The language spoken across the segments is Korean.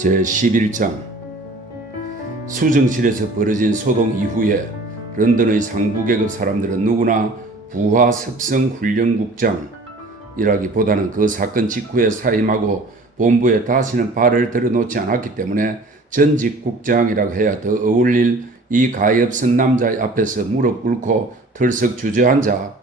제11장 수정실에서 벌어진 소동 이후에 런던의 상부계급 사람들은 누구나 부하 습성 훈련국장이라기보다는 그 사건 직후에 사임하고 본부에 다시는 발을 들여놓지 않았기 때문에 전직 국장이라고 해야 더 어울릴 이 가엾은 남자의 앞에서 무릎 꿇고 털썩 주저앉아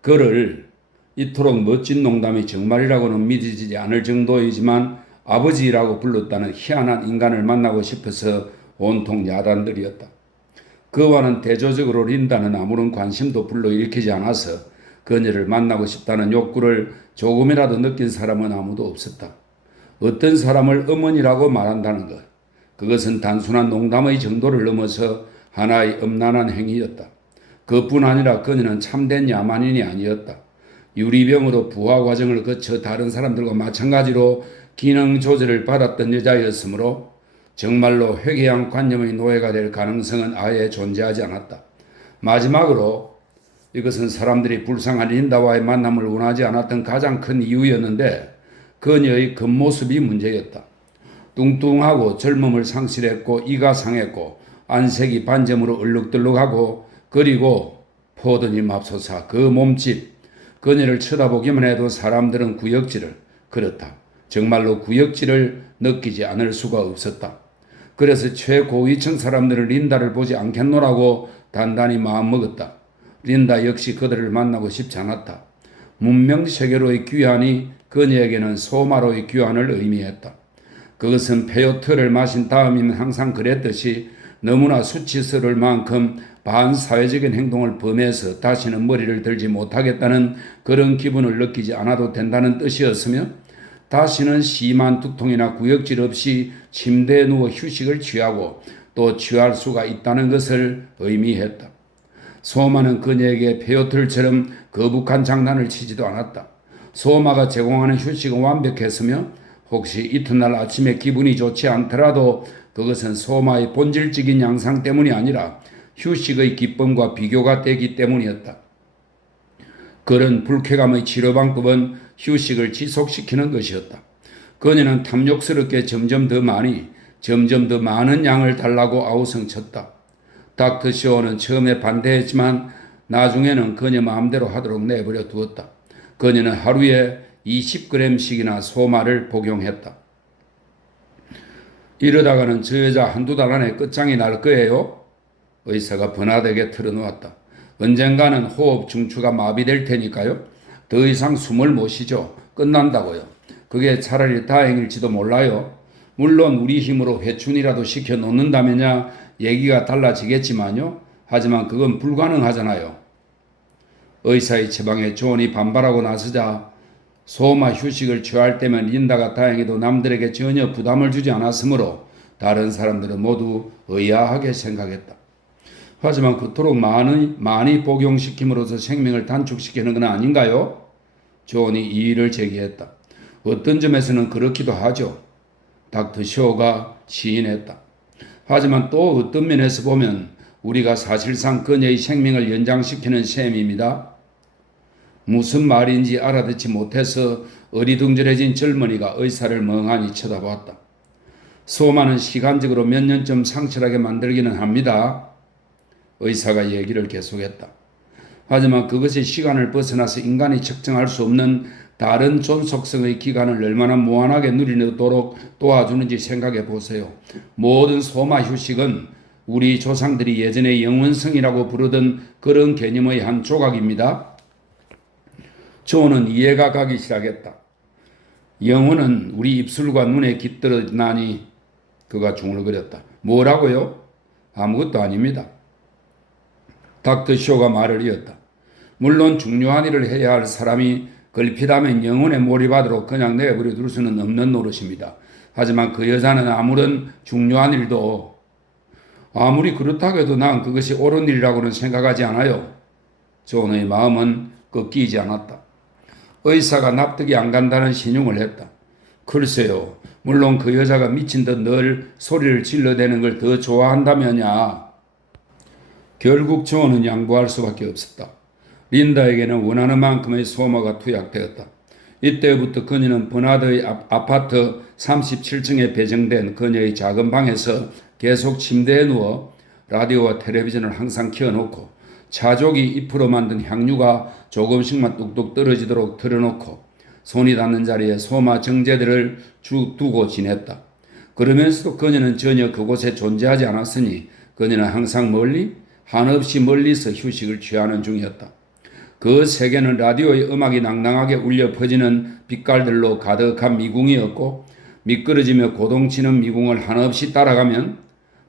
그를 이토록 멋진 농담이 정말이라고는 믿어지지 않을 정도이지만 아버지라고 불렀다는 희한한 인간을 만나고 싶어서 온통 야단들이었다. 그와는 대조적으로 린다는 아무런 관심도 불러일으키지 않아서 그녀를 만나고 싶다는 욕구를 조금이라도 느낀 사람은 아무도 없었다. 어떤 사람을 어머니라고 말한다는 것, 그것은 단순한 농담의 정도를 넘어서 하나의 엄란한 행위였다. 그뿐 아니라 그녀는 참된 야만인이 아니었다. 유리병으로 부화 과정을 거쳐 다른 사람들과 마찬가지로 기능 조절을 받았던 여자였으므로 정말로 회개한 관념의 노예가 될 가능성은 아예 존재하지 않았다. 마지막으로 이것은 사람들이 불쌍한 린다와의 만남을 원하지 않았던 가장 큰 이유였는데 그녀의 겉모습이 문제였다. 뚱뚱하고 젊음을 상실했고 이가 상했고 안색이 반점으로 얼룩덜룩하고 그리고 포도니 맙소사 그 몸집 그녀를 쳐다보기만 해도 사람들은 구역질을 그렇다. 정말로 구역질을 느끼지 않을 수가 없었다. 그래서 최고위층 사람들은 린다를 보지 않겠노라고 단단히 마음먹었다. 린다 역시 그들을 만나고 싶지 않았다. 문명세계로의 귀환이 그녀에게는 소마로의 귀환을 의미했다. 그것은 페요트를 마신 다음이면 항상 그랬듯이 너무나 수치스러울 만큼 반사회적인 행동을 범해서 다시는 머리를 들지 못하겠다는 그런 기분을 느끼지 않아도 된다는 뜻이었으며 다시는 심한 두통이나 구역질 없이 침대에 누워 휴식을 취하고 또 취할 수가 있다는 것을 의미했다. 소마는 그녀에게 페요틀처럼 거북한 장난을 치지도 않았다. 소마가 제공하는 휴식은 완벽했으며 혹시 이튿날 아침에 기분이 좋지 않더라도 그것은 소마의 본질적인 양상 때문이 아니라 휴식의 기쁨과 비교가 되기 때문이었다. 그런 불쾌감의 치료 방법은 휴식을 지속시키는 것이었다. 그녀는 탐욕스럽게 점점 더 많은 양을 달라고 아우성쳤다. 닥터 쇼는 처음에 반대했지만 나중에는 그녀 마음대로 하도록 내버려 두었다. 그녀는 하루에 20g씩이나 소마를 복용했다. 이러다가는 저 여자 한두 달 안에 끝장이 날 거예요. 의사가 번화되게 털어놓았다. 언젠가는 호흡 중추가 마비될 테니까요. 더 이상 숨을 못 쉬죠. 끝난다고요. 그게 차라리 다행일지도 몰라요. 물론 우리 힘으로 회춘이라도 시켜놓는다면야 얘기가 달라지겠지만요. 하지만 그건 불가능하잖아요. 의사의 처방에 존이 반발하고 나서자 소마 휴식을 취할 때면 린다가 다행히도 남들에게 전혀 부담을 주지 않았으므로 다른 사람들은 모두 의아하게 생각했다. 하지만 그토록 많이 복용시킴으로써 생명을 단축시키는 건 아닌가요? 존이 이의를 제기했다. 어떤 점에서는 그렇기도 하죠. 닥터 쇼가 시인했다. 하지만 또 어떤 면에서 보면 우리가 사실상 그녀의 생명을 연장시키는 셈입니다. 무슨 말인지 알아듣지 못해서 어리둥절해진 젊은이가 의사를 멍하니 쳐다보았다. 소마는 시간적으로 몇 년쯤 상실하게 만들기는 합니다. 의사가 얘기를 계속했다. 하지만 그것이 시간을 벗어나서 인간이 측정할 수 없는 다른 존속성의 기간을 얼마나 무한하게 누리도록 도와주는지 생각해 보세요. 모든 소마 휴식은 우리 조상들이 예전에 영원성이라고 부르던 그런 개념의 한 조각입니다. 존은 이해가 가기 시작했다. 영혼은 우리 입술과 눈에 깃들어나니 그가 중얼거렸다. 뭐라고요? 아무것도 아닙니다. 닥터 쇼가 말을 이었다. 물론 중요한 일을 해야 할 사람이 걸핏하면 영혼에 몰입하도록 그냥 내버려 둘 수는 없는 노릇입니다. 하지만 그 여자는 아무런 중요한 일도 아무리 그렇다고 해도 난 그것이 옳은 일이라고는 생각하지 않아요. 존의 마음은 꺾이지 않았다. 의사가 납득이 안 간다는 신용을 했다. 글쎄요. 물론 그 여자가 미친 듯 늘 소리를 질러대는 걸 더 좋아한다면야. 결국 존은 양보할 수밖에 없었다. 린다에게는 원하는 만큼의 소마가 투약되었다. 이때부터 그녀는 버나드의 아파트 37층에 배정된 그녀의 작은 방에서 계속 침대에 누워 라디오와 텔레비전을 항상 켜놓고 차족이 잎으로 만든 향유가 조금씩만 뚝뚝 떨어지도록 틀어놓고 손이 닿는 자리에 소마 정제들을 두고 지냈다. 그러면서도 그녀는 전혀 그곳에 존재하지 않았으니 그녀는 항상 한없이 멀리서 휴식을 취하는 중이었다. 그 세계는 라디오의 음악이 낭낭하게 울려 퍼지는 빛깔들로 가득한 미궁이었고 미끄러지며 고동치는 미궁을 한없이 따라가면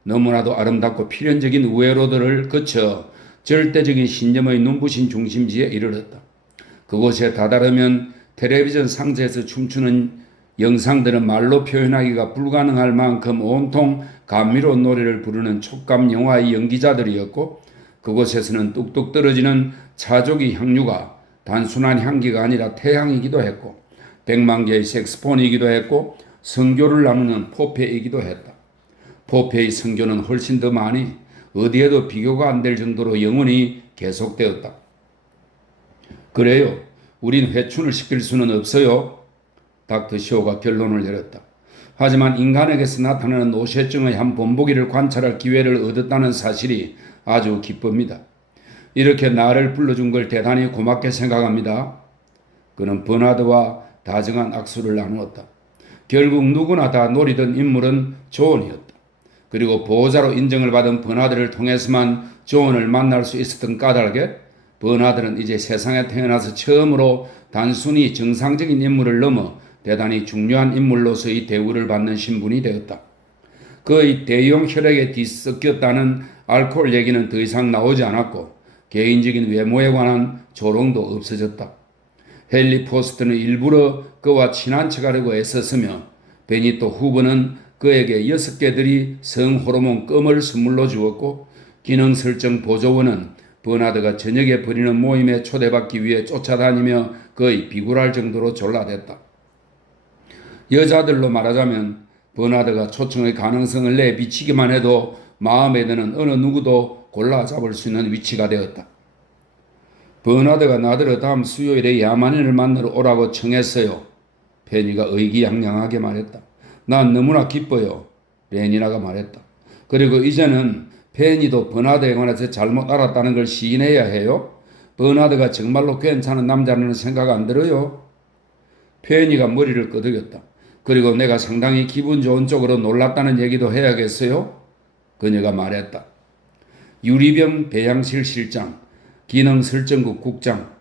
너무나도 아름답고 필연적인 우회로들을 거쳐 절대적인 신념의 눈부신 중심지에 이르렀다. 그곳에 다다르면 텔레비전 상자에서 춤추는 영상들은 말로 표현하기가 불가능할 만큼 온통 감미로운 노래를 부르는 촉감 영화의 연기자들이었고 그곳에서는 뚝뚝 떨어지는 차족의 향유가 단순한 향기가 아니라 태양이기도 했고 100만 개의 색스폰이기도 했고 성교를 나누는 포페이기도 했다. 포페의 성교는 훨씬 더 많이 어디에도 비교가 안 될 정도로 영원히 계속되었다. 그래요. 우린 회춘을 시킬 수는 없어요. 닥터 쇼가 결론을 내렸다. 하지만 인간에게서 나타나는 노쇠증의 한 본보기를 관찰할 기회를 얻었다는 사실이 아주 기쁩니다. 이렇게 나를 불러준 걸 대단히 고맙게 생각합니다. 그는 버나드와 다정한 악수를 나누었다. 결국 누구나 다 노리던 인물은 존이었다. 그리고 보호자로 인정을 받은 버나드를 통해서만 존을 만날 수 있었던 까닭에 버나드는 이제 세상에 태어나서 처음으로 단순히 정상적인 인물을 넘어 대단히 중요한 인물로서의 대우를 받는 신분이 되었다. 그의 대형 혈액에 뒤섞였다는 알코올 얘기는 더 이상 나오지 않았고 개인적인 외모에 관한 조롱도 없어졌다. 헨리 포스트는 일부러 그와 친한 척하려고 애썼으며 베니토 후보는 그에게 6개들이 성호르몬 껌을 선물로 주었고 기능 설정 보조원은 버나드가 저녁에 벌이는 모임에 초대받기 위해 쫓아다니며 거의 비굴할 정도로 졸라댔다. 여자들로 말하자면 버나드가 초청의 가능성을 내비치기만 해도 마음에 드는 어느 누구도 골라 잡을 수 있는 위치가 되었다. 버나드가 나더러 다음 수요일에 야만인을 만나러 오라고 청했어요. 페니가 의기양양하게 말했다. 난 너무나 기뻐요. 레니나가 말했다. 그리고 이제는 페니도 버나드에 관해서 잘못 알았다는 걸 시인해야 해요. 버나드가 정말로 괜찮은 남자라는 생각 안 들어요. 페니가 머리를 끄덕였다. 그리고 내가 상당히 기분 좋은 쪽으로 놀랐다는 얘기도 해야겠어요. 그녀가 말했다. 유리병 배양실 실장, 기능설정국 국장,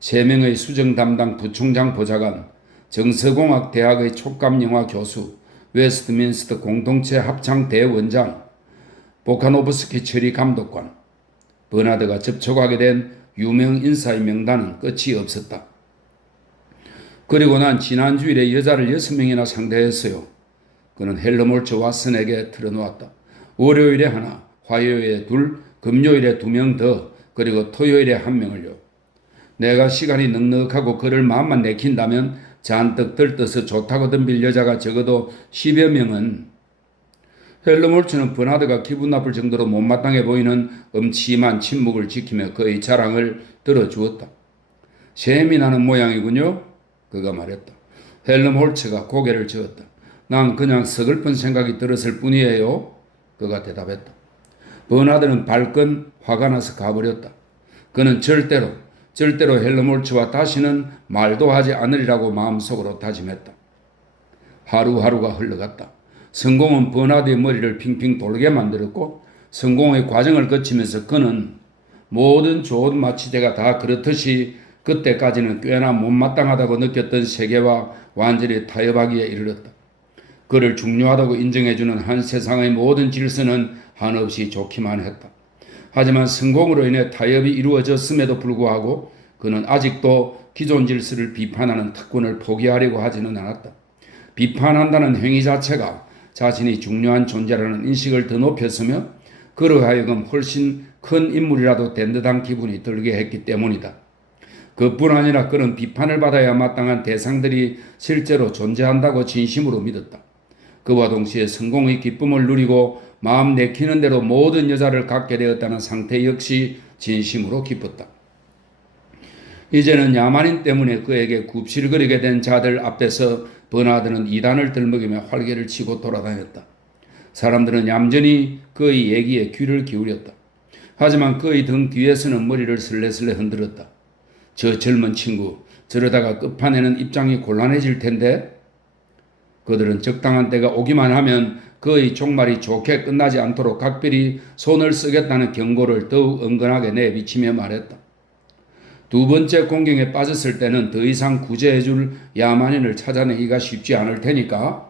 3명의 수정 담당 부총장 보좌관, 정서공학 대학의 촉감영화 교수, 웨스트민스터 공동체 합창 대원장, 보카노브스키 처리 감독관, 버나드가 접촉하게 된 유명 인사의 명단은 끝이 없었다. 그리고 난 지난 주일에 여자를 6명이나 상대했어요. 그는 헬러몰츠 왓슨에게 틀어놓았다. 월요일에 하나, 화요일에 2, 금요일에 2명 더, 그리고 토요일에 1명을요. 내가 시간이 넉넉하고 그를 마음만 내킨다면 잔뜩 들떠서 좋다고 덤빌 여자가 적어도 10여 명은. 헬러몰츠는 버나드가 기분 나쁠 정도로 못마땅해 보이는 음침한 침묵을 지키며 그의 자랑을 들어주었다. 셈이 나는 모양이군요. 그가 말했다. 헬럼홀츠가 고개를 저었다. 난 그냥 서글픈 생각이 들었을 뿐이에요. 그가 대답했다. 버나드는 발끈 화가 나서 가버렸다. 그는 절대로 헬럼홀츠와 다시는 말도 하지 않으리라고 마음속으로 다짐했다. 하루하루가 흘러갔다. 성공은 버나드의 머리를 핑핑 돌게 만들었고 성공의 과정을 거치면서 그는 모든 좋은 마취제가 다 그렇듯이 그때까지는 꽤나 못마땅하다고 느꼈던 세계와 완전히 타협하기에 이르렀다. 그를 중요하다고 인정해주는 한 세상의 모든 질서는 한없이 좋기만 했다. 하지만 성공으로 인해 타협이 이루어졌음에도 불구하고 그는 아직도 기존 질서를 비판하는 특권을 포기하려고 하지는 않았다. 비판한다는 행위 자체가 자신이 중요한 존재라는 인식을 더 높였으며 그로 하여금 훨씬 큰 인물이라도 된 듯한 기분이 들게 했기 때문이다. 그뿐 아니라 그는 비판을 받아야 마땅한 대상들이 실제로 존재한다고 진심으로 믿었다. 그와 동시에 성공의 기쁨을 누리고 마음 내키는 대로 모든 여자를 갖게 되었다는 상태 역시 진심으로 기뻤다. 이제는 야만인 때문에 그에게 굽실거리게 된 자들 앞에서 버나드는 이단을 들먹이며 활개를 치고 돌아다녔다. 사람들은 얌전히 그의 얘기에 귀를 기울였다. 하지만 그의 등 뒤에서는 머리를 슬레슬레 흔들었다. 저 젊은 친구, 저러다가 끝판에는 입장이 곤란해질 텐데. 그들은 적당한 때가 오기만 하면 그의 종말이 좋게 끝나지 않도록 각별히 손을 쓰겠다는 경고를 더욱 은근하게 내비치며 말했다. 두 번째 공경에 빠졌을 때는 더 이상 구제해줄 야만인을 찾아내기가 쉽지 않을 테니까.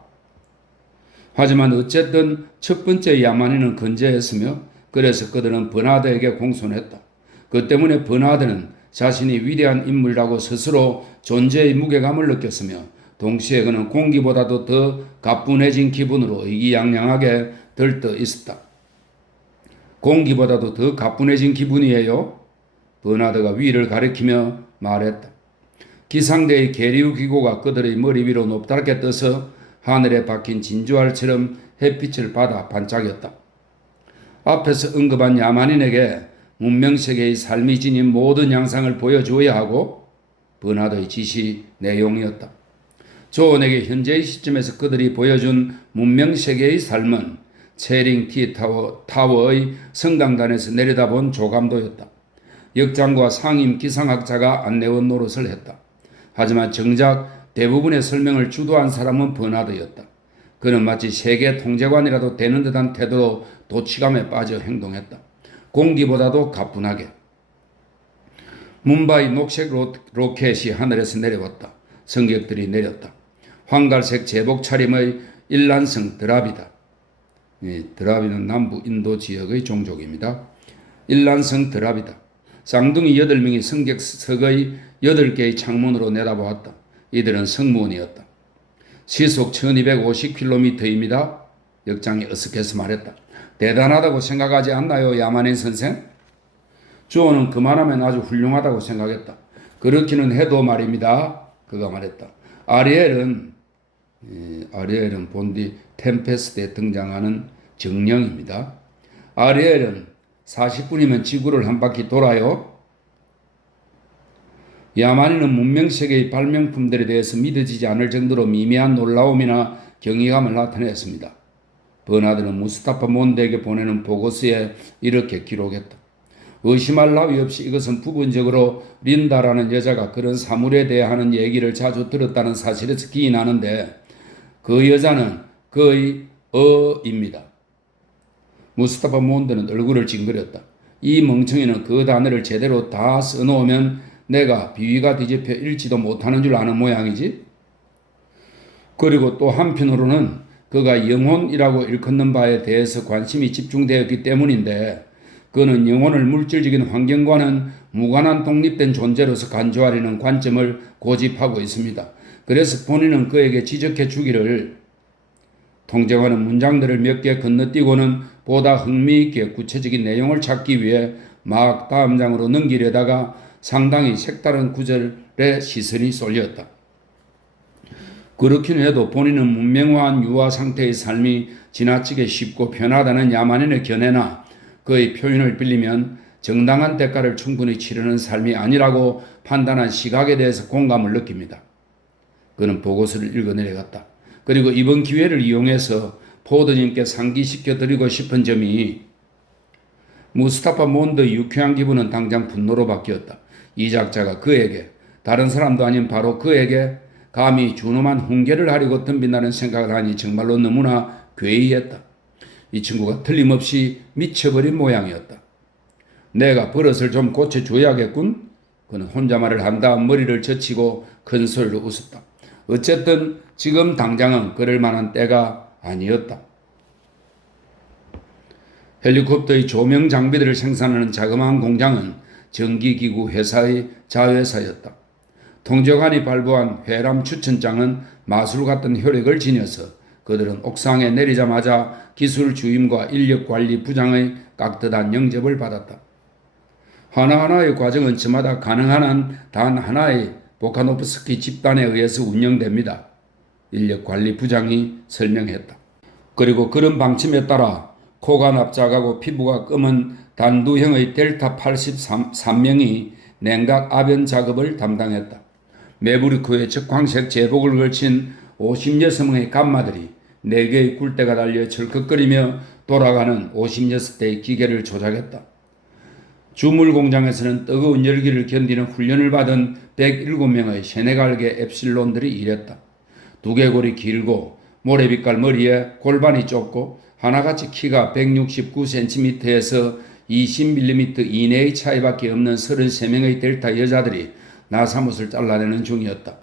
하지만 어쨌든 첫 번째 야만인은 건재했으며 그래서 그들은 버나드에게 공손했다. 그 때문에 버나드는 자신이 위대한 인물이라고 스스로 존재의 무게감을 느꼈으며 동시에 그는 공기보다도 더 가뿐해진 기분으로 의기양양하게 들떠 있었다. 공기보다도 더 가뿐해진 기분이에요? 버나드가 위를 가리키며 말했다. 기상대의 계류 기고가 그들의 머리 위로 높다랗게 떠서 하늘에 박힌 진주알처럼 햇빛을 받아 반짝였다. 앞에서 언급한 야만인에게 문명세계의 삶이 지닌 모든 양상을 보여주어야 하고 버나드의 지시 내용이었다. 조언에게 현재의 시점에서 그들이 보여준 문명세계의 삶은 체링 티타워의 성당단에서 내려다본 조감도였다. 역장과 상임 기상학자가 안내원 노릇을 했다. 하지만 정작 대부분의 설명을 주도한 사람은 버나드였다. 그는 마치 세계 통제관이라도 되는 듯한 태도로 도치감에 빠져 행동했다. 공기보다도 가뿐하게. 뭄바이 녹색 로켓이 하늘에서 내려왔다. 승객들이 내렸다. 황갈색 제복 차림의 일란성 드라비다. 드라비는 남부 인도 지역의 종족입니다. 일란성 드라비다. 쌍둥이 8명이 승객석의 8개의 창문으로 내다보았다. 이들은 승무원이었다. 시속 1250km입니다. 역장이 어색해서 말했다. 대단하다고 생각하지 않나요, 야만인 선생? 주어는 그만하면 아주 훌륭하다고 생각했다. 그렇기는 해도 말입니다. 그가 말했다. 아리엘은 본디 템페스트에 등장하는 정령입니다. 아리엘은 40분이면 지구를 한 바퀴 돌아요. 야만인은 문명세계의 발명품들에 대해서 믿어지지 않을 정도로 미미한 놀라움이나 경이감을 나타냈습니다. 버나드는 무스타파 몬드에게 보내는 보고서에 이렇게 기록했다. 의심할 나위 없이 이것은 부분적으로 린다라는 여자가 그런 사물에 대해 하는 얘기를 자주 들었다는 사실에서 기인하는데 그 여자는 그의 어입니다. 무스타파 몬드는 얼굴을 찡그렸다. 이 멍청이는 그 단어를 제대로 다 써놓으면 내가 비위가 뒤집혀 읽지도 못하는 줄 아는 모양이지. 그리고 또 한편으로는 그가 영혼이라고 일컫는 바에 대해서 관심이 집중되었기 때문인데 그는 영혼을 물질적인 환경과는 무관한 독립된 존재로서 간주하려는 관점을 고집하고 있습니다. 그래서 본인은 그에게 지적해 주기를 통제하는 문장들을 몇 개 건너뛰고는 보다 흥미있게 구체적인 내용을 찾기 위해 막 다음 장으로 넘기려다가 상당히 색다른 구절에 시선이 쏠렸다. 그렇긴 해도 본인은 문명화한 유아 상태의 삶이 지나치게 쉽고 편하다는 야만인의 견해나 그의 표현을 빌리면 정당한 대가를 충분히 치르는 삶이 아니라고 판단한 시각에 대해서 공감을 느낍니다. 그는 보고서를 읽어내려갔다. 그리고 이번 기회를 이용해서 포드님께 상기시켜 드리고 싶은 점이 무스타파 몬드의 유쾌한 기분은 당장 분노로 바뀌었다. 이 작자가 그에게 다른 사람도 아닌 바로 그에게 감히 준엄한 훈계를 하려고 덤빈다는 생각을 하니 정말로 너무나 괴이했다. 이 친구가 틀림없이 미쳐버린 모양이었다. 내가 버릇을 좀 고쳐줘야겠군. 그는 혼자말을 한 다음 머리를 젖히고 큰 소리로 웃었다. 어쨌든 지금 당장은 그럴 만한 때가 아니었다. 헬리콥터의 조명 장비들을 생산하는 자그마한 공장은 전기기구 회사의 자회사였다. 통제관이 발부한 회람 추천장은 마술 같은 효력을 지녀서 그들은 옥상에 내리자마자 기술 주임과 인력 관리 부장의 깍듯한 영접을 받았다. 하나하나의 과정은 저마다 가능한 한 단 하나의 보카노프스키 집단에 의해서 운영됩니다. 인력 관리 부장이 설명했다. 그리고 그런 방침에 따라 코가 납작하고 피부가 검은 단두형의 델타 83명이 냉각 아변 작업을 담당했다. 메브리크의 적황색 제복을 걸친 56명의 감마들이 4개의 굴대가 달려 철컥거리며 돌아가는 56대의 기계를 조작했다. 주물 공장에서는 뜨거운 열기를 견디는 훈련을 받은 107명의 세네갈계 엡실론들이 일했다. 두개골이 길고 모래빛깔 머리에 골반이 좁고 하나같이 키가 169cm에서 20mm 이내의 차이밖에 없는 33명의 델타 여자들이 나사못을 잘라내는 중이었다.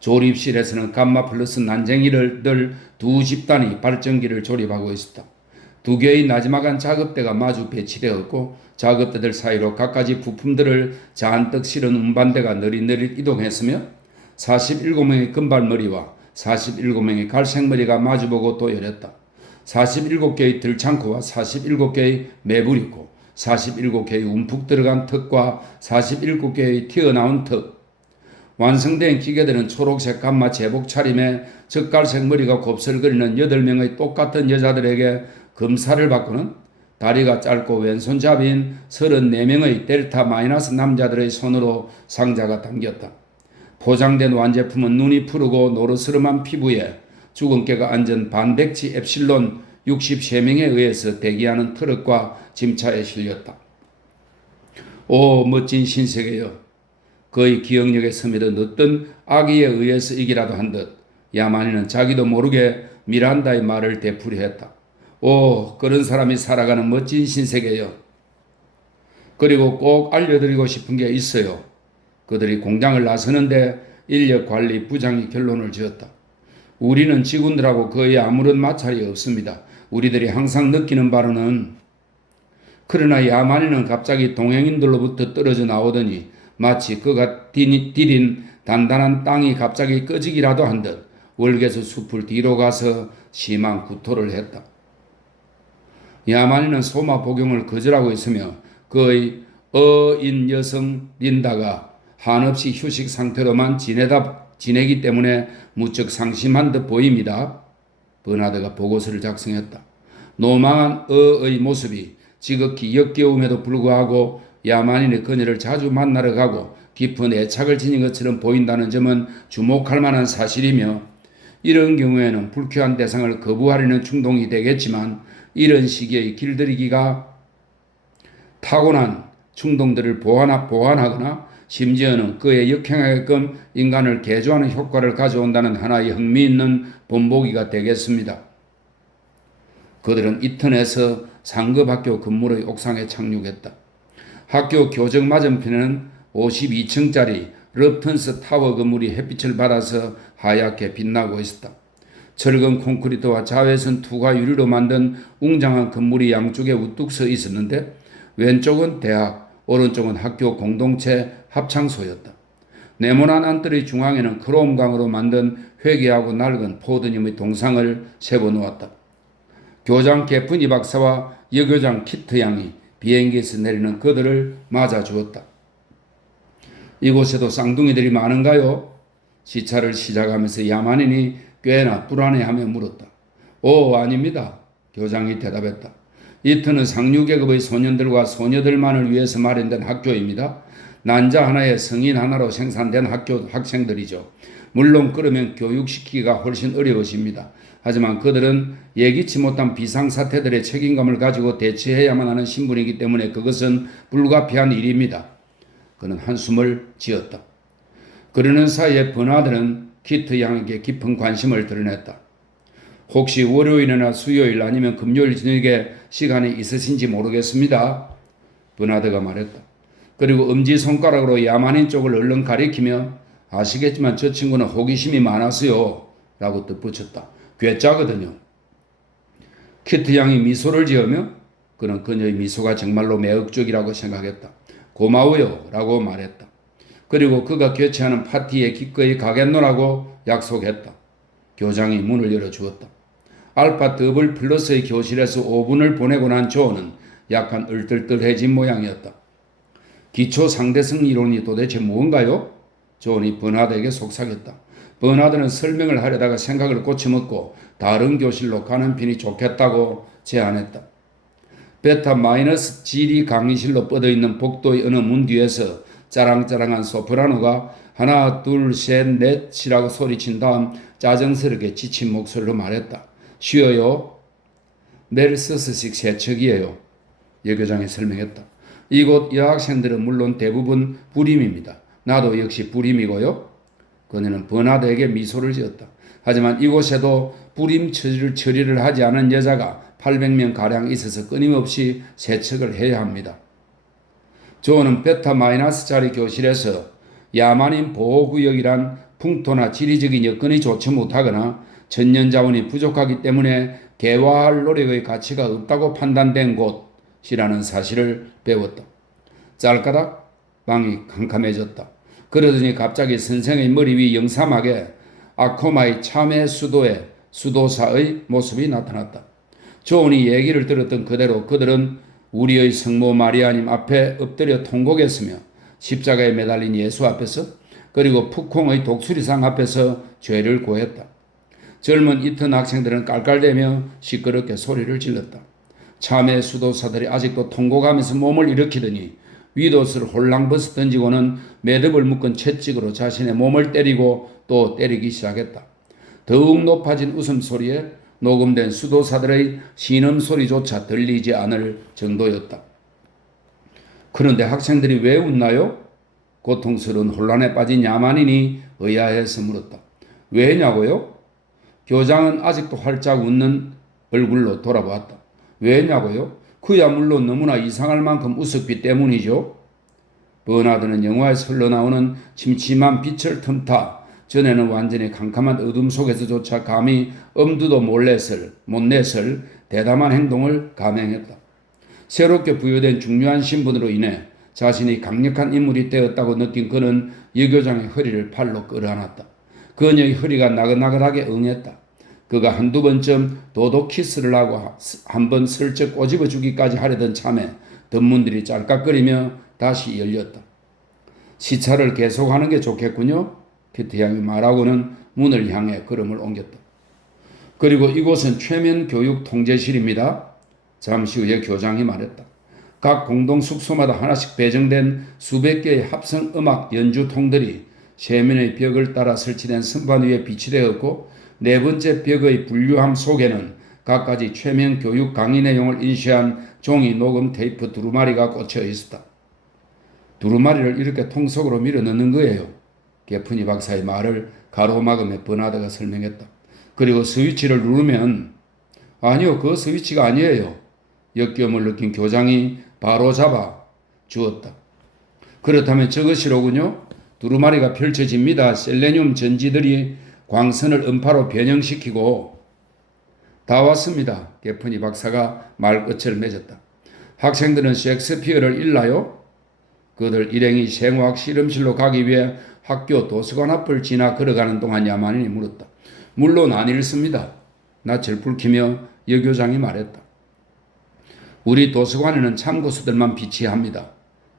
조립실에서는 감마 플러스 난쟁이를 들 두 집단이 발전기를 조립하고 있었다. 2개의 나지막한 작업대가 마주 배치되었고 작업대들 사이로 갖가지 부품들을 잔뜩 실은 운반대가 느릿느릿 이동했으며 47명의 금발머리와 47명의 갈색머리가 마주보고 도열했다. 47개의 들창크와 47개의 매부리고 47개의 움푹 들어간 턱과 47개의 튀어나온 턱. 완성된 기계들은 초록색 감마 제복 차림에 젓갈색 머리가 곱슬거리는 8명의 똑같은 여자들에게 검사를 받고는 다리가 짧고 왼손잡이인 34명의 델타 마이너스 남자들의 손으로 상자가 담겼다. 포장된 완제품은 눈이 푸르고 노르스름한 피부에 주근깨가 앉은 반백치 엡실론 63명에 의해서 대기하는 트럭과 짐차에 실렸다. 오 멋진 신세계여. 그의 기억력에 스며든 어떤 악의에 의해서 이기라도 한 듯 야만이는 자기도 모르게 미란다의 말을 되풀이했다. 오 그런 사람이 살아가는 멋진 신세계여. 그리고 꼭 알려드리고 싶은 게 있어요. 그들이 공장을 나서는데 인력관리 부장이 결론을 지었다. 우리는 직원들하고 거의 아무런 마찰이 없습니다. 우리들이 항상 느끼는 바로는 그러나 야만이는 갑자기 동행인들로부터 떨어져 나오더니 마치 그가 디딘 단단한 땅이 갑자기 꺼지기라도 한 듯 월계수 숲을 뒤로 가서 심한 구토를 했다. 야만이는 소마 복용을 거절하고 있으며 그의 어인 여성 린다가 한없이 휴식 상태로만 지내기 때문에 무척 상심한 듯 보입니다. 버나드가 보고서를 작성했다. 노망한 어의 모습이 지극히 역겨움에도 불구하고 야만인의 그녀를 자주 만나러 가고 깊은 애착을 지닌 것처럼 보인다는 점은 주목할 만한 사실이며 이런 경우에는 불쾌한 대상을 거부하려는 충동이 되겠지만 이런 시기의 길들이기가 타고난 충동들을 보완하거나 심지어는 그에 역행하게끔 인간을 개조하는 효과를 가져온다는 하나의 흥미있는 본보기가 되겠습니다. 그들은 이턴에서 상급학교 건물의 옥상에 착륙했다. 학교 교정 맞은편에는 52층짜리 럽턴스 타워 건물이 햇빛을 받아서 하얗게 빛나고 있었다. 철근 콘크리트와 자외선 투과 유리로 만든 웅장한 건물이 양쪽에 우뚝 서 있었는데 왼쪽은 대학, 오른쪽은 학교 공동체 합창소였다. 네모난 안뜰의 중앙에는 크롬강으로 만든 회개하고 낡은 포드님의 동상을 세워놓았다. 교장 개프니 박사와 여교장 키트 양이 비행기에서 내리는 그들을 맞아 주었다. 이곳에도 쌍둥이들이 많은가요? 시차를 시작하면서 야만인이 꽤나 불안해하며 물었다. 오, 아닙니다. 교장이 대답했다. 이트는 상류계급의 소년들과 소녀들만을 위해서 마련된 학교입니다. 난자 하나에 성인 하나로 생산된 학생들이죠. 물론 그러면 교육시키기가 훨씬 어려우십니다. 하지만 그들은 예기치 못한 비상사태들의 책임감을 가지고 대처해야만 하는 신분이기 때문에 그것은 불가피한 일입니다. 그는 한숨을 지었다. 그러는 사이에 버나드는 키트 양에게 깊은 관심을 드러냈다. 혹시 월요일이나 수요일 아니면 금요일 저녁에 시간이 있으신지 모르겠습니다. 버나드가 말했다. 그리고 엄지손가락으로 야만인 쪽을 얼른 가리키며 아시겠지만 저 친구는 호기심이 많아서요 라고 덧붙였다. 괴짜거든요. 키트 양이 미소를 지으며 그는 그녀의 미소가 정말로 매혹적이라고 생각했다. 고마워요 라고 말했다. 그리고 그가 개최하는 파티에 기꺼이 가겠노라고 약속했다. 교장이 문을 열어주었다. 알파 더블 플러스의 교실에서 5분을 보내고 난 조는 약간 얼떨떨해진 모양이었다. 기초 상대성 이론이 도대체 무언가요? 존이 버나드에게 속삭였다. 버나드는 설명을 하려다가 생각을 고쳐먹고 다른 교실로 가는 편이 좋겠다고 제안했다. 베타 마이너스 지리 강의실로 뻗어있는 복도의 어느 문 뒤에서 짜랑짜랑한 소프라노가 하나 둘 셋 넷이라고 소리친 다음 짜증스럽게 지친 목소리로 말했다. 쉬어요. 메르스스식 세척이에요. 여교장이 설명했다. 이곳 여학생들은 물론 대부분 불임입니다. 나도 역시 불임이고요. 그녀는 버나드에게 미소를 지었다. 하지만 이곳에도 불임 처리를 하지 않은 여자가 800명가량 있어서 끊임없이 세척을 해야 합니다. 조는 베타 마이너스짜리 교실에서 야만인 보호구역이란 풍토나 지리적인 여건이 좋지 못하거나 전년자원이 부족하기 때문에 개화할 노력의 가치가 없다고 판단된 곳이라는 사실을 배웠다. 짤까닥 방이 캄캄해졌다. 그러더니 갑자기 선생의 머리 위 영사막에 아코마의 참회 수도의 수도사의 모습이 나타났다. 조은이 얘기를 들었던 그대로 그들은 우리의 성모 마리아님 앞에 엎드려 통곡했으며 십자가에 매달린 예수 앞에서 그리고 푸콩의 독수리상 앞에서 죄를 고했다. 젊은 이턴 학생들은 깔깔대며 시끄럽게 소리를 질렀다. 참회 수도사들이 아직도 통곡하면서 몸을 일으키더니 윗옷을 홀랑벗어 던지고는 매듭을 묶은 채찍으로 자신의 몸을 때리고 또 때리기 시작했다. 더욱 높아진 웃음소리에 녹음된 수도사들의 신음소리조차 들리지 않을 정도였다. 그런데 학생들이 왜 웃나요? 고통스러운 혼란에 빠진 야만인이 의아해서 물었다. 왜냐고요? 교장은 아직도 활짝 웃는 얼굴로 돌아보았다. 왜냐고요? 그야 물론 너무나 이상할 만큼 웃었기 때문이죠. 버나드는 영화에서 흘러나오는 침침한 빛을 틈타 전에는 완전히 캄캄한 어둠 속에서조차 감히 엄두도 못 냈을 대담한 행동을 감행했다. 새롭게 부여된 중요한 신분으로 인해 자신이 강력한 인물이 되었다고 느낀 그는 여교장의 허리를 팔로 끌어안았다. 그녀의 허리가 나긋나긋하게 응했다. 그가 한두 번쯤 도독 키스를 하고 한 번 슬쩍 꼬집어 주기까지 하려던 참에 덧문들이 짤깍거리며 다시 열렸다. 시차를 계속하는 게 좋겠군요. 키트양이 말하고는 문을 향해 걸음을 옮겼다. 그리고 이곳은 최면 교육 통제실입니다. 잠시 후에 교장이 말했다. 각 공동 숙소마다 하나씩 배정된 수백 개의 합성 음악 연주통들이 세면의 벽을 따라 설치된 선반 위에 비치되었고 네 번째 벽의 분류함 속에는 갖가지 최면 교육 강의 내용을 인쇄한 종이 녹음 테이프 두루마리가 꽂혀 있었다. 두루마리를 이렇게 통속으로 밀어 넣는 거예요. 게프니 박사의 말을 가로막음에 버나드가 설명했다. 그리고 스위치를 누르면 아니요, 그 스위치가 아니에요. 역겨움을 느낀 교장이 바로 잡아 주었다. 그렇다면 저것이로군요. 두루마리가 펼쳐집니다. 셀레늄 전지들이 광선을 음파로 변형시키고 다 왔습니다. 게프니 박사가 말끝을 맺었다. 학생들은 셰익스피어를 읽나요? 그들 일행이 생화학 실험실로 가기 위해 학교 도서관 앞을 지나 걸어가는 동안 야만인이 물었다. 물론 안 읽습니다. 낯을 붉히며 여교장이 말했다. 우리 도서관에는 참고서들만 비치합니다.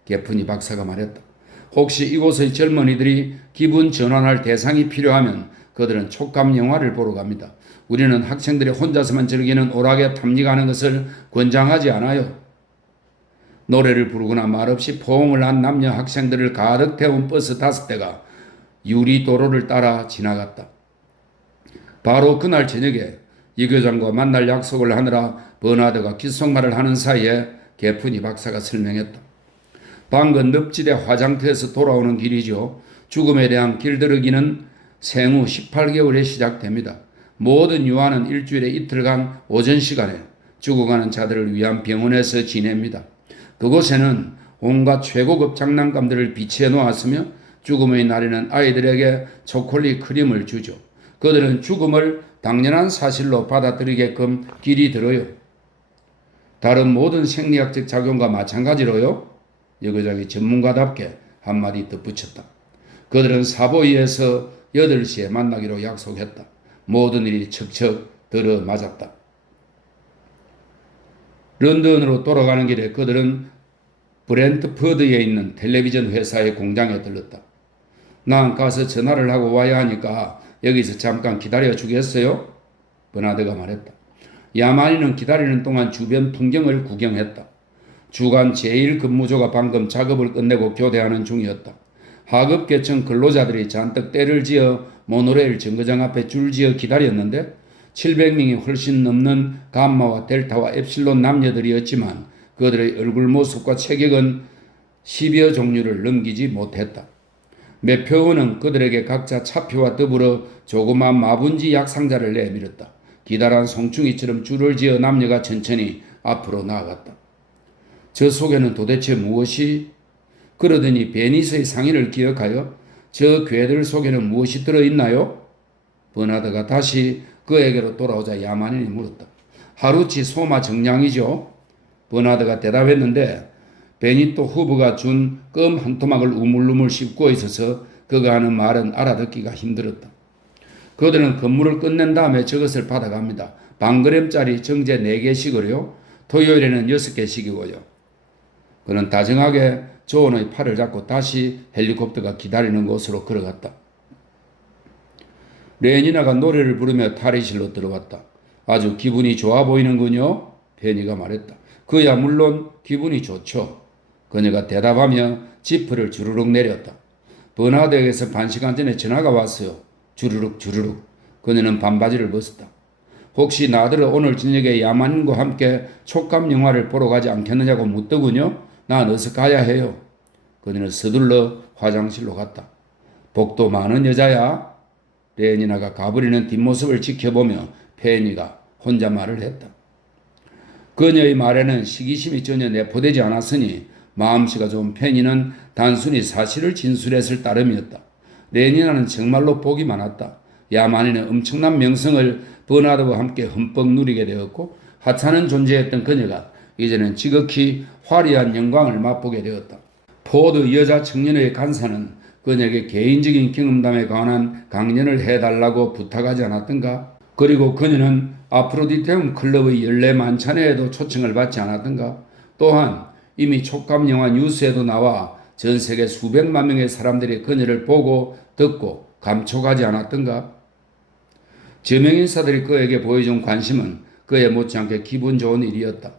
게프니 박사가 말했다. 혹시 이곳의 젊은이들이 기분 전환할 대상이 필요하면 그들은 촉감 영화를 보러 갑니다. 우리는 학생들이 혼자서만 즐기는 오락에 탐닉하는 것을 권장하지 않아요. 노래를 부르거나 말없이 포옹을 한 남녀 학생들을 가득 태운 버스 5대가 유리도로를 따라 지나갔다. 바로 그날 저녁에 이 교장과 만날 약속을 하느라 버나드가 귓속말을 하는 사이에 게프니 박사가 설명했다. 방금 늪지대 화장터에서 돌아오는 길이죠. 죽음에 대한 길들이기는 생후 18개월에 시작됩니다. 모든 유아는 일주일에 이틀간 오전 시간에 죽어가는 자들을 위한 병원에서 지냅니다. 그곳에는 온갖 최고급 장난감들을 비치해 놓았으며 죽음의 날에는 아이들에게 초콜릿 크림을 주죠. 그들은 죽음을 당연한 사실로 받아들이게끔 길이 들어요. 다른 모든 생리학적 작용과 마찬가지로요. 여교장이 전문가답게 한마디 덧붙였다. 그들은 사보이에서 8시에 만나기로 약속했다. 모든 일이 척척 들어맞았다. 런던으로 돌아가는 길에 그들은 브렌트퍼드에 있는 텔레비전 회사의 공장에 들렀다. 난 가서 전화를 하고 와야 하니까 여기서 잠깐 기다려 주겠어요? 버나드가 말했다. 야만인은 기다리는 동안 주변 풍경을 구경했다. 주간 제1근무조가 방금 작업을 끝내고 교대하는 중이었다. 하급계층 근로자들이 잔뜩 때를 지어 모노레일 정거장 앞에 줄지어 기다렸는데 700명이 훨씬 넘는 감마와 델타와 엡실론 남녀들이었지만 그들의 얼굴 모습과 체격은 10여 종류를 넘기지 못했다. 매표원은 그들에게 각자 차표와 더불어 조그만 마분지 약상자를 내밀었다. 기다란 송충이처럼 줄을 지어 남녀가 천천히 앞으로 나아갔다. 저 속에는 도대체 무엇이? 그러더니 베니스의 상의를 기억하여 저 괴들 속에는 무엇이 들어있나요? 버나드가 다시 그에게로 돌아오자 야만인이 물었다. 하루치 소마 정량이죠? 버나드가 대답했는데 베니토 후보가 준 껌 한 토막을 우물우물 씹고 있어서 그가 하는 말은 알아듣기가 힘들었다. 그들은 근무를 끝낸 다음에 저것을 받아갑니다. 반그램짜리 정제 4개씩으로요. 토요일에는 6개씩이고요. 그는 다정하게 조언의 팔을 잡고 다시 헬리콥터가 기다리는 곳으로 걸어갔다. 레니나가 노래를 부르며 탈의실로 들어왔다. 아주 기분이 좋아 보이는군요. 베니가 말했다. 그야 물론 기분이 좋죠. 그녀가 대답하며 지프를 주르륵 내렸다. 버나드에게서 반시간 전에 전화가 왔어요. 주르륵 주르륵. 그녀는 반바지를 벗었다. 혹시 나들은 오늘 저녁에 야만인과 함께 촉감 영화를 보러 가지 않겠느냐고 묻더군요. 난 어서 가야 해요. 그녀는 서둘러 화장실로 갔다. 복도 많은 여자야. 레니나가 가버리는 뒷모습을 지켜보며 페니가 혼자 말을 했다. 그녀의 말에는 시기심이 전혀 내포되지 않았으니 마음씨가 좋은 페니는 단순히 사실을 진술했을 따름이었다. 레니나는 정말로 복이 많았다. 야만인의 엄청난 명성을 버나드와 함께 흠뻑 누리게 되었고 하찮은 존재였던 그녀가 이제는 지극히 화려한 영광을 맛보게 되었다. 포드 여자 청년의 간사는 그녀에게 개인적인 경험담에 관한 강연을 해달라고 부탁하지 않았던가? 그리고 그녀는 아프로디테움 클럽의 연례 만찬회에도 초청을 받지 않았던가? 또한 이미 촉감 영화 뉴스에도 나와 전 세계 수백만 명의 사람들이 그녀를 보고 듣고 감촉하지 않았던가? 저명인사들이 그에게 보여준 관심은 그에 못지않게 기분 좋은 일이었다.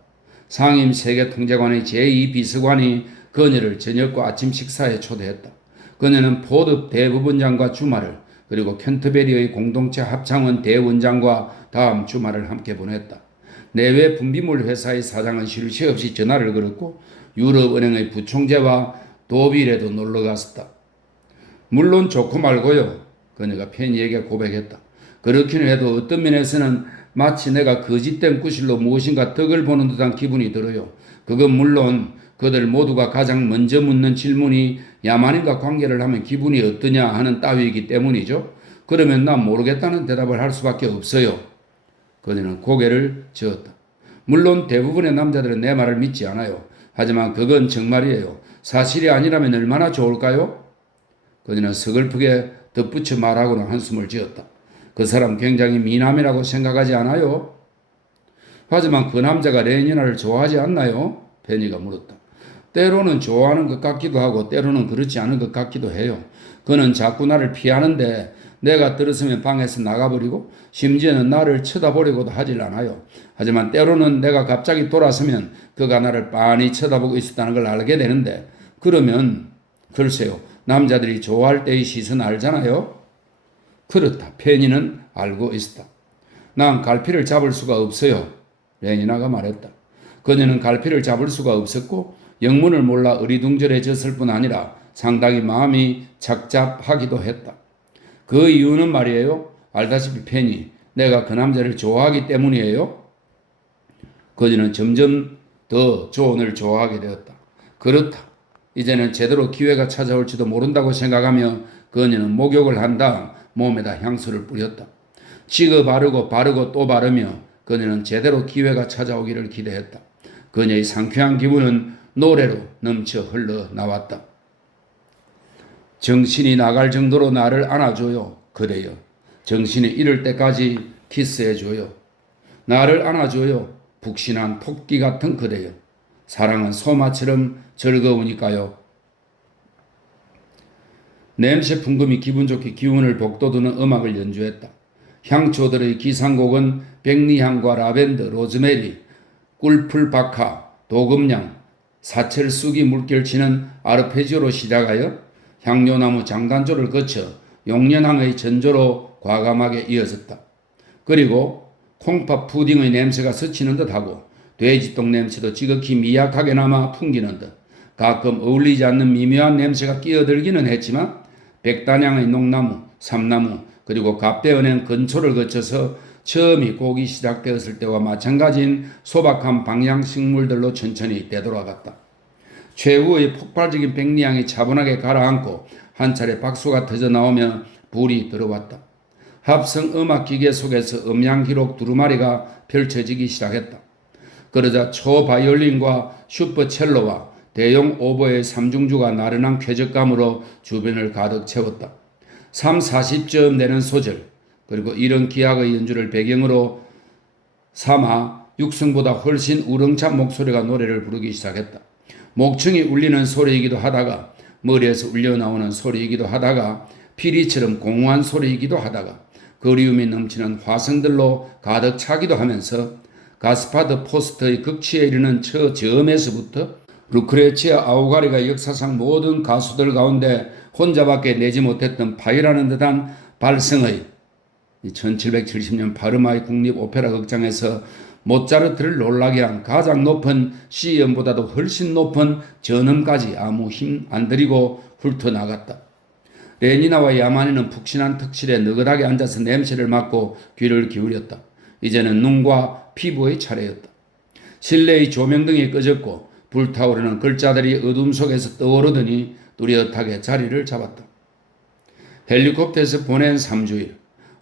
상임 세계통제관의 제2비서관이 그녀를 저녁과 아침 식사에 초대했다. 그녀는 포드 대부분장과 주말을 그리고 캔터베리의 공동체 합창원 대원장과 다음 주말을 함께 보냈다. 내외 분비물 회사의 사장은 쉴 새 없이 전화를 걸었고 유럽은행의 부총재와 도빌에도 놀러갔었다. 물론 좋고 말고요. 그녀가 페니에게 고백했다. 그렇기는 해도 어떤 면에서는 마치 내가 거짓된 구실로 무엇인가 덕을 보는 듯한 기분이 들어요. 그건 물론 그들 모두가 가장 먼저 묻는 질문이 야만인과 관계를 하면 기분이 어떠냐 하는 따위이기 때문이죠. 그러면 난 모르겠다는 대답을 할 수밖에 없어요. 그녀는 고개를 저었다. 물론 대부분의 남자들은 내 말을 믿지 않아요. 하지만 그건 정말이에요. 사실이 아니라면 얼마나 좋을까요? 그녀는 서글프게 덧붙여 말하고는 한숨을 지었다. 그 사람 굉장히 미남이라고 생각하지 않아요? 하지만 그 남자가 레니나를 좋아하지 않나요? 페니가 물었다. 때로는 좋아하는 것 같기도 하고 때로는 그렇지 않은 것 같기도 해요. 그는 자꾸 나를 피하는데 내가 들었으면 방에서 나가버리고 심지어는 나를 쳐다보려고도 하질 않아요. 하지만 때로는 내가 갑자기 돌아서면 그가 나를 빤히 쳐다보고 있었다는 걸 알게 되는데 그러면 글쎄요. 남자들이 좋아할 때의 시선 알잖아요. 그렇다. 페니는 알고 있었다. 난 갈피를 잡을 수가 없어요. 레니나가 말했다. 그녀는 갈피를 잡을 수가 없었고 영문을 몰라 어리둥절해졌을 뿐 아니라 상당히 마음이 착잡하기도 했다. 그 이유는 말이에요. 알다시피 페니, 내가 그 남자를 좋아하기 때문이에요. 그녀는 점점 더 존을 좋아하게 되었다. 그렇다. 이제는 제대로 기회가 찾아올지도 모른다고 생각하며 그녀는 목욕을 한 다음 몸에다 향수를 뿌렸다. 지거 바르고 또 바르며 그녀는 제대로 기회가 찾아오기를 기대했다. 그녀의 상쾌한 기분은 노래로 넘쳐 흘러나왔다. 정신이 나갈 정도로 나를 안아줘요. 그래요. 정신이 이를 때까지 키스해줘요. 나를 안아줘요. 푹신한 토끼 같은 그래요. 사랑은 소마처럼 즐거우니까요. 냄새 풍금이 기분 좋게 기운을 복돋우는 음악을 연주했다. 향초들의 기상곡은 백리향과 라벤더, 로즈메리, 꿀풀 박하, 도금냥, 사철 쑥이 물결치는 아르페지오로 시작하여 향료나무 장단조를 거쳐 용년항의 전조로 과감하게 이어졌다. 그리고 콩팥 푸딩의 냄새가 스치는 듯하고 돼지똥 냄새도 지극히 미약하게 남아 풍기는 듯 가끔 어울리지 않는 미묘한 냄새가 끼어들기는 했지만 백단향의 농나무, 삼나무 그리고 갓배은행 근초를 거쳐서 처음이 곡이 시작되었을 때와 마찬가지인 소박한 방향식물들로 천천히 되돌아갔다. 최후의 폭발적인 백리향이 차분하게 가라앉고 한 차례 박수가 터져 나오며 불이 들어왔다. 합성 음악 기계 속에서 음향 기록 두루마리가 펼쳐지기 시작했다. 그러자 초바이올린과 슈퍼첼로와 대용 오보의 삼중주가 나른한 쾌적감으로 주변을 가득 채웠다. 3~40점 되는 소절, 그리고 이런 기악의 연주를 배경으로 삼아 육성보다 훨씬 우렁찬 목소리가 노래를 부르기 시작했다. 목청이 울리는 소리이기도 하다가 머리에서 울려나오는 소리이기도 하다가 피리처럼 공허한 소리이기도 하다가 그리움이 넘치는 화성들로 가득 차기도 하면서 가스파드 포스트의 극치에 이르는 저음에서부터 루크레치아 아우가리가 역사상 모든 가수들 가운데 혼자밖에 내지 못했던 파이라는 듯한 발성의 1770년 파르마의 국립 오페라 극장에서 모차르트를 놀라게 한 가장 높은 C음보다도 훨씬 높은 전음까지 아무 힘 안 들이고 훑어나갔다. 레니나와 야만이는 푹신한 턱실에 느긋하게 앉아서 냄새를 맡고 귀를 기울였다. 이제는 눈과 피부의 차례였다. 실내의 조명등이 꺼졌고 불타오르는 글자들이 어둠 속에서 떠오르더니 뚜렷하게 자리를 잡았다. 헬리콥터에서 보낸 3주일,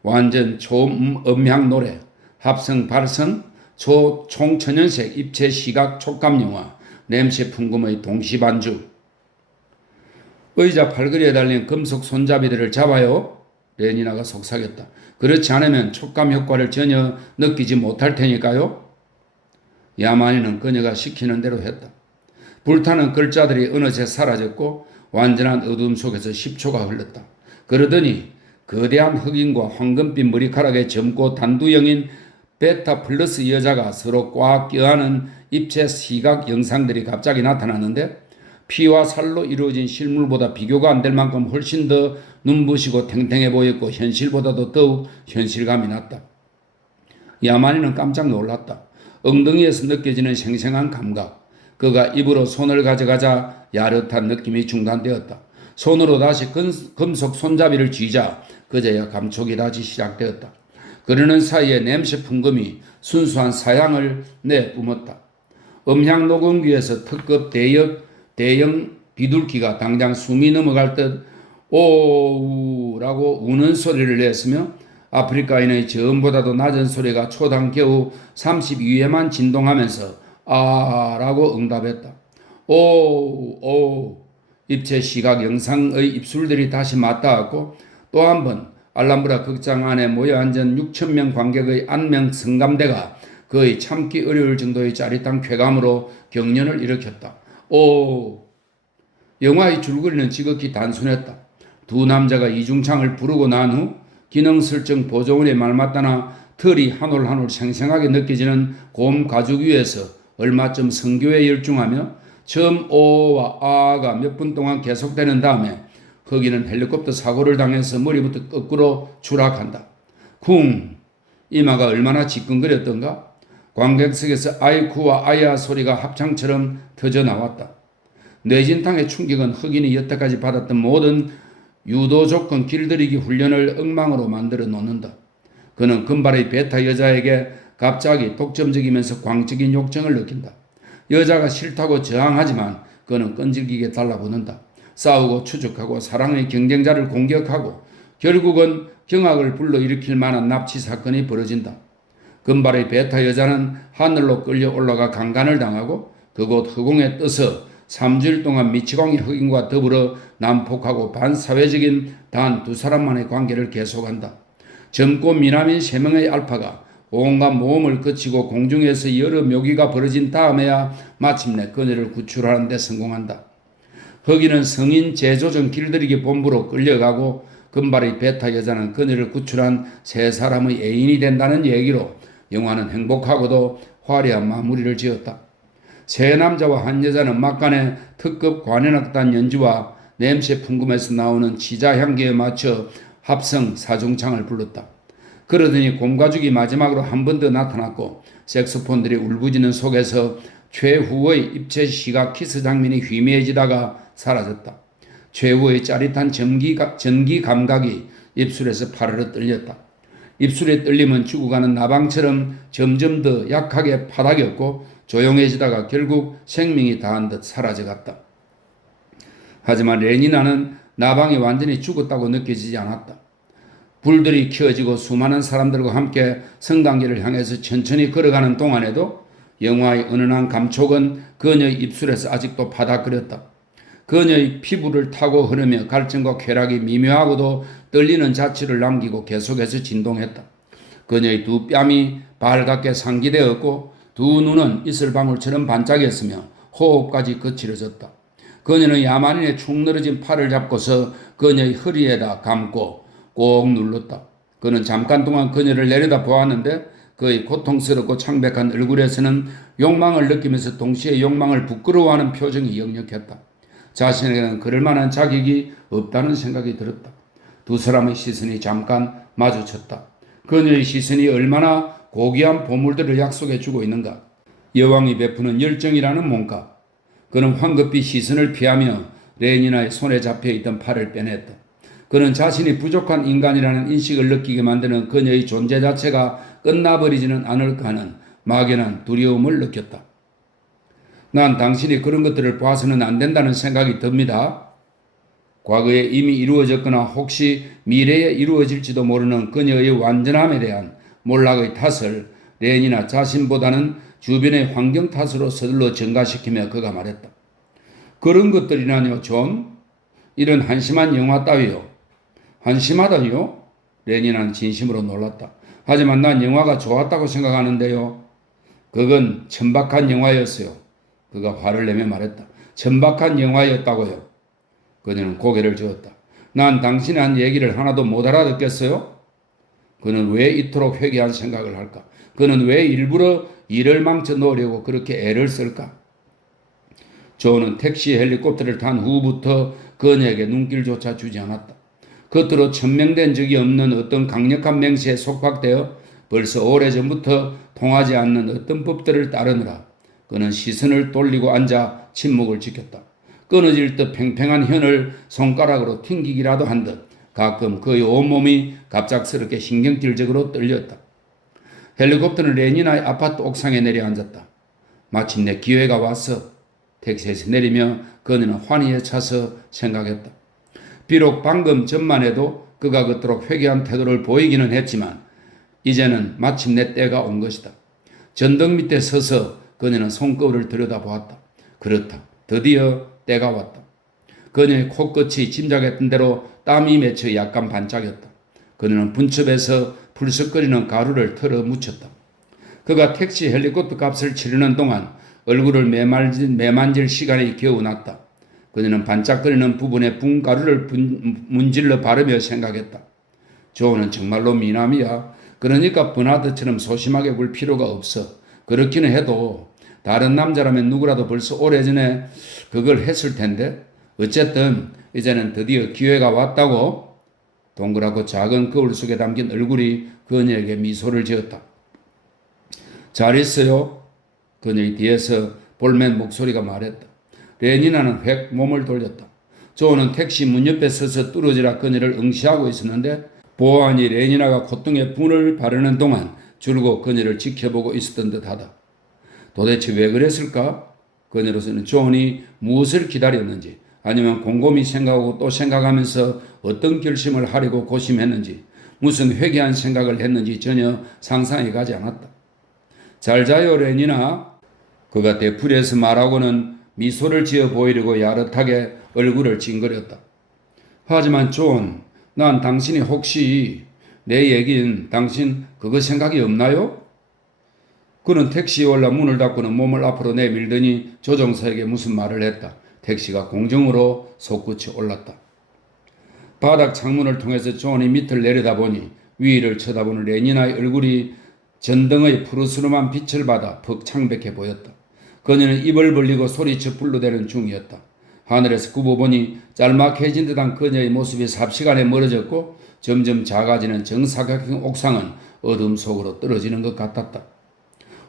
완전 초음향 노래, 합성 발성, 초총천연색 입체 시각 촉감 영화, 냄새 풍금의 동시반주. 의자 팔걸이에 달린 금속 손잡이들을 잡아요. 레니나가 속삭였다. 그렇지 않으면 촉감 효과를 전혀 느끼지 못할 테니까요. 야만이는 그녀가 시키는 대로 했다. 불타는 글자들이 어느새 사라졌고 완전한 어둠 속에서 10초가 흘렀다. 그러더니 거대한 흑인과 황금빛 머리카락에 젊고 단두형인 베타 플러스 여자가 서로 꽉 껴안은 입체 시각 영상들이 갑자기 나타났는데 피와 살로 이루어진 실물보다 비교가 안 될 만큼 훨씬 더 눈부시고 탱탱해 보였고 현실보다도 더욱 현실감이 났다. 야만이는 깜짝 놀랐다. 엉덩이에서 느껴지는 생생한 감각. 그가 입으로 손을 가져가자 야릇한 느낌이 중단되었다. 손으로 다시 금속 손잡이를 쥐자 그제야 감촉이 다시 시작되었다. 그러는 사이에 냄새 풍금이 순수한 사향을 내뿜었다. 음향 녹음기에서 특급 대형 비둘기가 당장 숨이 넘어갈 듯 오우라고 우는 소리를 냈으며 아프리카인의 저음보다도 낮은 소리가 초당 겨우 32회만 진동하면서 아라고 응답했다. 오 입체 시각 영상의 입술들이 다시 맞닿았고 또 한 번 알람브라 극장 안에 모여 앉은 6,000명 관객의 안명 성감대가 거의 참기 어려울 정도의 짜릿한 쾌감으로 경련을 일으켰다. 영화의 줄거리는 지극히 단순했다. 두 남자가 이중창을 부르고 난 후 기능설정 보조원의 말마따나 털이 한 올 한 올 생생하게 느껴지는 곰 가죽 위에서 얼마쯤 성교에 열중하며 처음 오와 아가 몇 분 동안 계속되는 다음에 흑인은 헬리콥터 사고를 당해서 머리부터 거꾸로 추락한다. 쿵! 이마가 얼마나 지끈거렸던가? 관객석에서 아이쿠와 아야 소리가 합창처럼 터져 나왔다. 뇌진탕의 충격은 흑인이 여태까지 받았던 모든 유도 조건 길들이기 훈련을 엉망으로 만들어 놓는다. 그는 금발의 베타 여자에게 갑자기 독점적이면서 광적인 욕정을 느낀다. 여자가 싫다고 저항하지만 그는 끈질기게 달라붙는다. 싸우고 추적하고 사랑의 경쟁자를 공격하고 결국은 경악을 불러일으킬 만한 납치 사건이 벌어진다. 금발의 베타 여자는 하늘로 끌려 올라가 강간을 당하고 그곳 허공에 떠서 3주일 동안 미치광이 흑인과 더불어 난폭하고 반사회적인 단 2사람만의 관계를 계속한다. 젊고 미남인 3명의 알파가 온갖 모험을 거치고 공중에서 여러 묘기가 벌어진 다음에야 마침내 그녀를 구출하는 데 성공한다. 흑인은 성인 재조정 길들이기 본부로 끌려가고 금발의 베타 여자는 그녀를 구출한 3사람의 애인이 된다는 얘기로 영화는 행복하고도 화려한 마무리를 지었다. 세 남자와 한 여자는 막간에 특급 관현악단 연주와 냄새 풍금에서 나오는 지자 향기에 맞춰 합성 사중창을 불렀다. 그러더니 곰가죽이 마지막으로 한 번 더 나타났고 색소폰들이 울부짖는 속에서 최후의 입체 시각 키스 장면이 희미해지다가 사라졌다. 최후의 짜릿한 전기 감각이 입술에서 파르르 떨렸다. 입술의 떨림은 죽어가는 나방처럼 점점 더 약하게 파닥였고 조용해지다가 결국 생명이 다한 듯 사라져갔다. 하지만 레니나는 나방이 완전히 죽었다고 느껴지지 않았다. 불들이 켜지고 수많은 사람들과 함께 성당길을 향해서 천천히 걸어가는 동안에도 영화의 은은한 감촉은 그녀의 입술에서 아직도 바닥거렸다. 그녀의 피부를 타고 흐르며 갈증과 쾌락이 미묘하고도 떨리는 자취를 남기고 계속해서 진동했다. 그녀의 두 뺨이 발갛게 상기되었고 두 눈은 이슬방울처럼 반짝였으며 호흡까지 거칠어졌다. 그녀는 야만인의 축 늘어진 팔을 잡고서 그녀의 허리에다 감고 꼭 눌렀다. 그는 잠깐 동안 그녀를 내려다 보았는데 그의 고통스럽고 창백한 얼굴에서는 욕망을 느끼면서 동시에 욕망을 부끄러워하는 표정이 역력했다. 자신에게는 그럴 만한 자격이 없다는 생각이 들었다. 두 사람의 시선이 잠깐 마주쳤다. 그녀의 시선이 얼마나 고귀한 보물들을 약속해 주고 있는가. 여왕이 베푸는 열정이라는 몸값. 그는 황급히 시선을 피하며 레니나의 손에 잡혀있던 팔을 빼냈다. 그는 자신이 부족한 인간이라는 인식을 느끼게 만드는 그녀의 존재 자체가 끝나버리지는 않을까 하는 막연한 두려움을 느꼈다. 난 당신이 그런 것들을 봐서는 안 된다는 생각이 듭니다. 과거에 이미 이루어졌거나 혹시 미래에 이루어질지도 모르는 그녀의 완전함에 대한 몰락의 탓을 레니나 자신보다는 주변의 환경 탓으로 서둘러 전가시키며 그가 말했다. 그런 것들이라뇨 존? 이런 한심한 영화 따위요. 한심하다요? 레니나는 진심으로 놀랐다. 하지만 난 영화가 좋았다고 생각하는데요. 그건 천박한 영화였어요. 그가 화를 내며 말했다. 천박한 영화였다고요. 그녀는 고개를 저었다. 난 당신이 한 얘기를 하나도 못 알아듣겠어요? 그는 왜 이토록 회개한 생각을 할까? 그는 왜 일부러 일을 망쳐 놓으려고 그렇게 애를 쓸까? 조는 택시 헬리콥터를 탄 후부터 그녀에게 눈길조차 주지 않았다. 겉으로 천명된 적이 없는 어떤 강력한 맹세에 속박되어 벌써 오래전부터 통하지 않는 어떤 법들을 따르느라 그는 시선을 돌리고 앉아 침묵을 지켰다. 끊어질 듯 팽팽한 현을 손가락으로 튕기기라도 한 듯 가끔 그의 온몸이 갑작스럽게 신경질적으로 떨렸다. 헬리콥터는 레니나의 아파트 옥상에 내려앉았다. 마침내 기회가 왔어. 택시에서 내리며 그녀는 환희에 차서 생각했다. 비록 방금 전만 해도 그가 그토록 회개한 태도를 보이기는 했지만 이제는 마침내 때가 온 것이다. 전등 밑에 서서 그녀는 손거울을 들여다보았다. 그렇다. 드디어 때가 왔다. 그녀의 코끝이 짐작했던 대로 땀이 맺혀 약간 반짝였다. 그녀는 분첩에서 불썩거리는 가루를 털어 묻혔다. 그가 택시 헬리콥터 값을 치르는 동안 얼굴을 매만질 시간이 겨우 났다. 그녀는 반짝거리는 부분에 분 가루를 문질러 바르며 생각했다. 조는 정말로 미남이야. 그러니까 버나드처럼 소심하게 굴 필요가 없어. 그렇기는 해도 다른 남자라면 누구라도 벌써 오래전에 그걸 했을 텐데 어쨌든 이제는 드디어 기회가 왔다고. 동그랗고 작은 거울 속에 담긴 얼굴이 그녀에게 미소를 지었다. 잘했어요. 그녀의 뒤에서 볼멘 목소리가 말했다. 레니나는 획 몸을 돌렸다. 조는 택시 문 옆에 서서 뚫어지라 그녀를 응시하고 있었는데 보안이 레니나가 콧등에 분을 바르는 동안 줄고 그녀를 지켜보고 있었던 듯하다. 도대체 왜 그랬을까? 그녀로서는 존이 무엇을 기다렸는지 아니면 곰곰이 생각하고 또 생각하면서 어떤 결심을 하려고 고심했는지 무슨 회개한 생각을 했는지 전혀 상상이 가지 않았다. 잘 자요 레니나. 그가 되풀이해서 말하고는 미소를 지어 보이려고 야릇하게 얼굴을 찡그렸다. 하지만 존, 난 당신이 혹시 내 얘긴 당신 그거 생각이 없나요? 그는 택시에 올라 문을 닫고는 몸을 앞으로 내밀더니 조종사에게 무슨 말을 했다. 택시가 공중으로 솟구쳐 올랐다. 바닥 창문을 통해서 존이 밑을 내려다보니 위를 쳐다보는 레니나의 얼굴이 전등의 푸르스름한 빛을 받아 퍽 창백해 보였다. 그녀는 입을 벌리고 소리쳐 불러대는 중이었다. 하늘에서 굽어보니 짤막해진 듯한 그녀의 모습이 삽시간에 멀어졌고 점점 작아지는 정사각형 옥상은 어둠 속으로 떨어지는 것 같았다.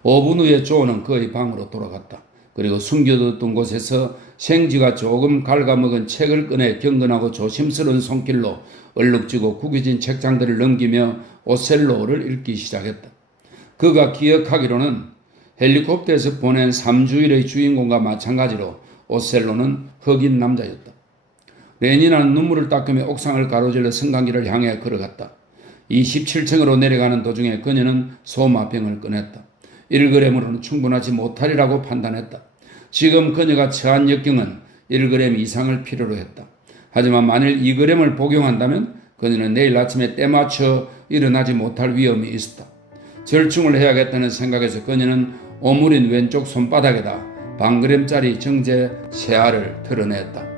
5분 후에 조는 그의 방으로 돌아갔다. 그리고 숨겨뒀던 곳에서 생쥐가 조금 갉아먹은 책을 꺼내 경건하고 조심스러운 손길로 얼룩지고 구겨진 책장들을 넘기며 오셀로를 읽기 시작했다. 그가 기억하기로는 헬리콥터에서 보낸 3주일의 주인공과 마찬가지로 오셀로는 흑인 남자였다. 레니나는 눈물을 닦으며 옥상을 가로질러 승강기를 향해 걸어갔다. 27층으로 내려가는 도중에 그녀는 소마병을 꺼냈다. 1g으로는 충분하지 못하리라고 판단했다. 지금 그녀가 처한 역경은 1g 이상을 필요로 했다. 하지만 만일 2g을 복용한다면 그녀는 내일 아침에 때맞춰 일어나지 못할 위험이 있었다. 절충을 해야겠다는 생각에서 그녀는 오므린 왼쪽 손바닥에다 반그램짜리 정제 세알을 털어냈다.